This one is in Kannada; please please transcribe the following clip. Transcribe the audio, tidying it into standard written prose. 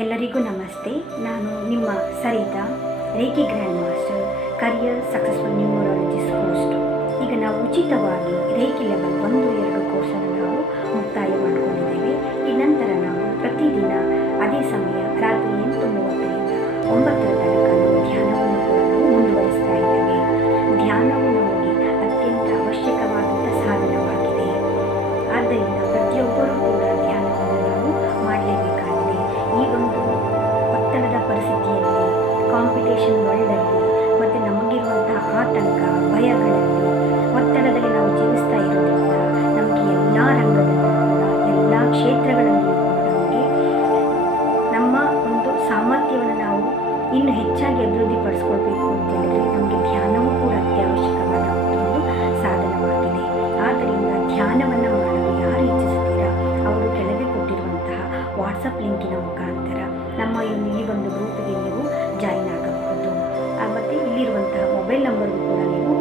ಎಲ್ಲರಿಗೂ ನಮಸ್ತೆ. ನಾನು ನಿಮ್ಮ Sarita, reiki grand master, career successful numerologist host. ಈಗ ನಾವು ಉಚಿತವಾಗಿ ರೇಖಿ ಲೆವೆಲ್ 1-2 ಕೋರ್ಸನ್ನು ನಾವು ಮುಕ್ತಾಯ ಮಾಡಿಕೊಂಡಿದ್ದೇವೆ. ಈ ನಂತರ ನಾವು ಪ್ರತಿದಿನ ಅದೇ ಸಮಯ ರಾತ್ರಿ 8:30ರಿಂದ 9 ತನಕ ನಾವು ಧ್ಯಾನವನ್ನು ಕೂಡ ನಾವು ಮುಂದುವರಿಸ್ತಾ ಇದ್ದೇವೆ. ಧ್ಯಾನವು ನಮಗೆ ಅತ್ಯಂತ ಅವಶ್ಯಕವಾದಂಥ ಸಾಧನವಾಗಿದೆ. ಆದ್ದರಿಂದ ಪ್ರತಿಯೊಬ್ಬರೂ ಕೂಡ ಧ್ಯಾನವನ್ನು ನಾವು ಮಾಡಲೇಬೇಕಾಗಿದೆ. ಈ ಒಂದು ಒತ್ತಡದ ಪರಿಸ್ಥಿತಿಯಲ್ಲಿ, ಕಾಂಪಿಟೇಷನ್ ವರ್ಲ್ಡಲ್ಲಿ ಮತ್ತು ನಮಗಿರುವಂತಹ ಆತಂಕ, ಭಯಗಳಲ್ಲಿ, ಒತ್ತಡದಲ್ಲಿ ನಾವು ಜೀವಿಸ್ತಾ ಇರೋದ್ರಿಂದ ನಮಗೆ ಎಲ್ಲ ರಂಗದಲ್ಲೂ ಕೂಡ, ಎಲ್ಲ ಕ್ಷೇತ್ರಗಳಲ್ಲಿಯೂ ಕೂಡ ನಮಗೆ ನಮ್ಮ ಒಂದು ಸಾಮರ್ಥ್ಯವನ್ನು ನಾವು ಇನ್ನು ಹೆಚ್ಚಾಗಿ ಅಭಿವೃದ್ಧಿಪಡಿಸ್ಕೊಳ್ಬೇಕು ಅಂತ ಹೇಳಿದರೆ ನಮಗೆ ಧ್ಯಾನವೂ ಕೂಡ ಅತ್ಯವಶ್ಯಕವಾದ ಒಂದು ಸಾಧನವಾಗಿದೆ. ಆದ್ದರಿಂದ ಧ್ಯಾನವನ್ನು ಮಾಡಲು ಯಾರು ಇಚ್ಛಿಸುತ್ತೀರಾ ಅವರು ಕೆಳಗೆ ಕೊಟ್ಟಿರುವಂತಹ ವಾಟ್ಸಪ್ ಲಿಂಕಿನ ಮುಖಾಂತರ ನಮ್ಮ ಈ ಒಂದು ಗ್ರೂಪಿಗೆ ನೀವು ಜಾಯಿನ್ ಆಗಬಹುದು. ಮತ್ತು ಇಲ್ಲಿರುವಂತಹ ಮೊಬೈಲ್ ನಂಬರ್ಗೂ ಕೂಡ ನೀವು